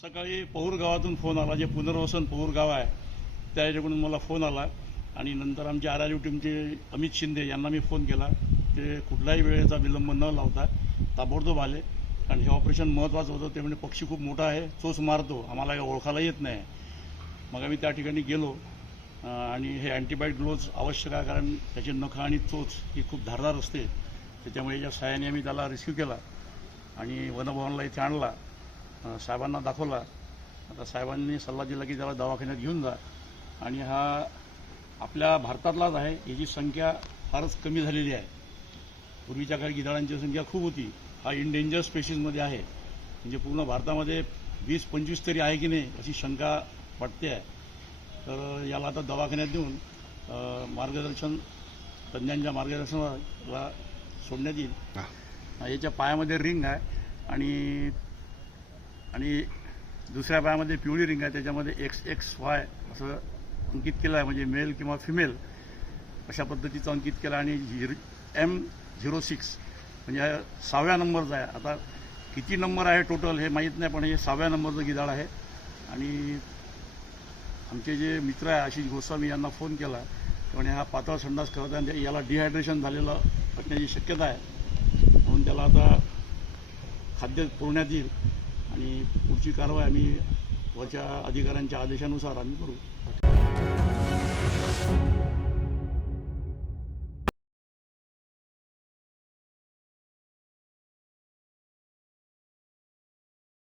सकाळी पौर गावातून फोन आला. जे पुनर्वसन पौर गाव आहे त्या याच्याकडून मला फोन आला. आणि नंतर आमचे आर आर टीमचे अमित शिंदे यांना मी फोन केला. ते कुठलाही वेळेचा विलंब न लावता ताबडतोब आले. कारण हे ऑपरेशन महत्त्वाचं होतं. ते म्हणजे पक्षी खूप मोठा आहे. चोच मारतो. आम्हाला काही ओळखायला येत नाही. मग आम्ही त्या ठिकाणी गेलो. आणि हे अँटीबायोटिक ग्लोव्ज आवश्यक आहे कारण त्याची नखं आणि चोच ही खूप धारदार असते. त्याच्यामुळे या सहाय्याने आम्ही त्याला रिसिव्ह केला. आणि वनभवनला इथे आणला. साहेबांना दाखवला. आता साहेबांनी सल्ला दिला की त्याला दवाखान्यात घेऊन जा. आणि हा आपल्या भारतातलाच आहे. याची संख्या फारच कमी झालेली आहे. पूर्वीच्या काळी गिधाडांची संख्या खूप होती. हा इंडेंजर स्पेशीजमध्ये आहे. म्हणजे पूर्ण भारतामध्ये वीस पंचवीस तरी आहे की नाही अशी शंका वाटते आहे. तर याला आता दवाखान्यात नेऊन अं, मार्गदर्शन तज्ज्ञांच्या मार्गदर्शनाला सोडण्यात येईल. याच्या पायामध्ये रिंग आहे. आणि आणि दुसऱ्या पायामध्ये पिवळी रिंग आहे त्याच्यामध्ये एक्स एक्स वाय असं अंकित केलं आहे म्हणजे मेल किंवा फिमेल अशा पद्धतीचं अंकित केलं आणि झिर एम झिरो सिक्स म्हणजे हा सहाव्या नंबरचा आहे. आता किती नंबर आहे टोटल हे माहीत नाही पण हे सहाव्या नंबरचं गिधाड आहे. आणि आमचे जे मित्र आहे आशिष गोस्वामी यांना फोन केला पण हा पातळ संडास करत आहे आणि याला डिहायड्रेशन झालेलं असण्याची शक्यता आहे. म्हणून त्याला आता खाद्य पुरवण्यात येईल. आणि पुढची कारवाई आम्ही वरच्या अधिकाऱ्यांच्या आदेशानुसार आम्ही करू.